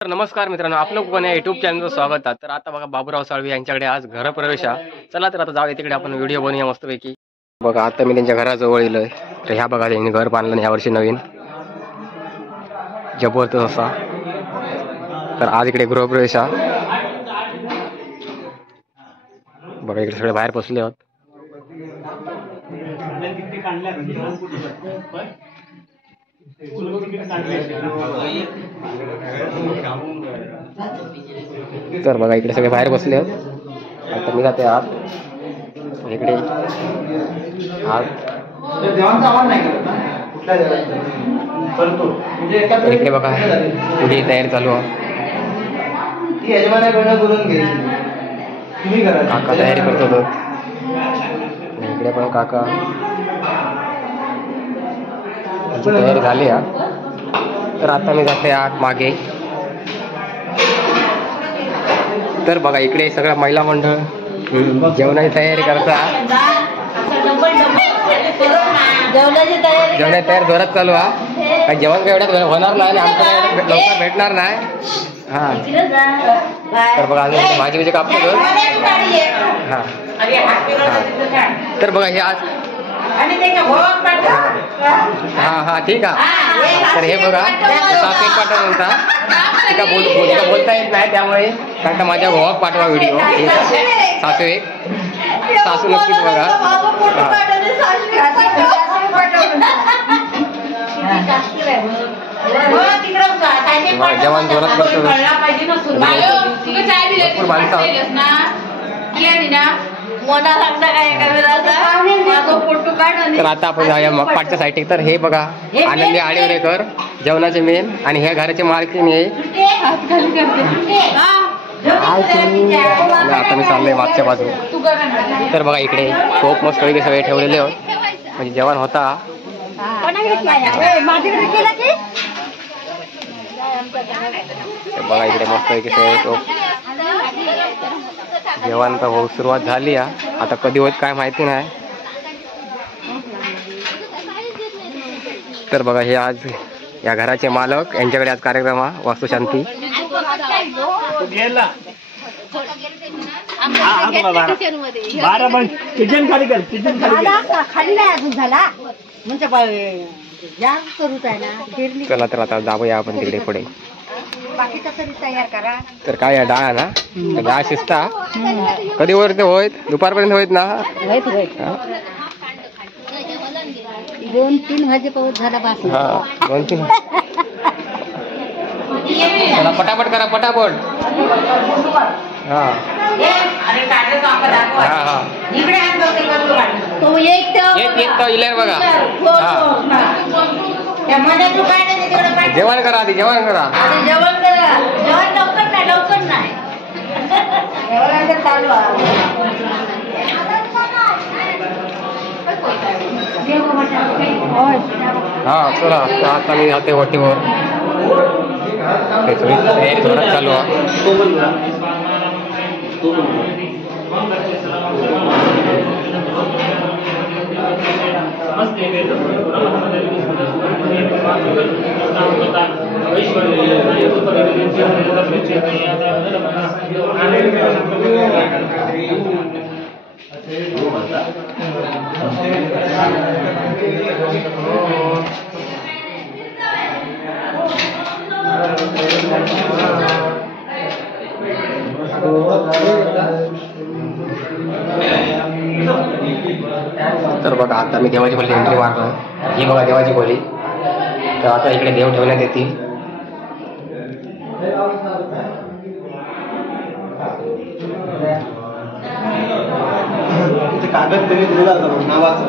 तर नमस्कार मित्रांनो, आपलं कोण या युट्यूब चॅनलचं स्वागत आहे. तर आता बघा बाबूराव साळवी यांच्याकडे आज घरप्रवेश आहे. चला तर आता जाऊया तिकडे, आपण व्हिडिओ बनवूया मस्तपैकी. बघा आता मी त्यांच्या घराजवळ येलोय. तर ह्या बघा त्यांनी घर बांधलं यावर्षी नवीन, जबरदस्त असा. तर आज इकडे गृहप्रवेश आहे. बघा इकडे सगळे बाहेर बसले आहोत. तर बघा इकडे सगळे बाहेर बसले आहेत. आता मी जाते आत. इकडे आत इकडे बघा पुढे तयारी चालू आहे. काका तयारी करतो. इकडे पण काका तयारी झाली आहे. तर आता मी जाते आत मागे. तर बघा इकडे सगळं महिला मंडळ जेवणाची तयारी करतात. जेवणाची तयारी जोरात चालू आहे. काही जेवण काय एवढ्यात होणार नाही आणि आमच्या लवकर भेटणार नाही. हा तर बघा अजून भाजी बिजी कापतो. हा तर बघा हे आज हा ठीक आहे. तर हे बघा सासू पाठवा म्हणता. का बोलता येत नाही, त्यामुळे कारण माझ्या भावाक पाठवा व्हिडिओ. सासू नक्कीच बघा. जेवण जोरात करतो. भरपूर माणसं. तर आता आपण जाऊया मग पाठच्या साईड. तर हे बघा आनंदी आळेवरेकर जेवणाचे मेन, आणि ह्या घराचे मालकीण आहे. आता मी चाललोय मागच्या बाजू. तर बघा इकडे खूप मस्त वगैरे सगळे ठेवलेले होत, म्हणजे जेवण होता. बघा इकडे मस्त वगैरे सगळे जेवण तर हो सुरुवात झाली आहे. आता कधी होत काय माहिती नाही. तर बघा हे आज या घराचे मालक यांच्याकडे आज कार्यक्रम आहे वास्तुशांती. चला तर आता जाऊया आपण तिकडे पुढे. तर काय या डाळ ना, डाळ शिजता कधी वरती होत, दुपारपर्यंत होत ना. 2-3 भाजी पाऊस झाला बस. हा 2-3. चला पटापट करा पटापट. हा हा येत बघा. जेवण करा आधी, जेवण करा. हा चला आता मी जाते वटीवर. तयारी जोरात चालू आहे. तर बघा आता मी देवाची खोली एंट्री मारतो. ही बघा देवाची खोली. तर आता इकडे देव ठेवण्यात येतील. कागद तरी दिला नावाचं.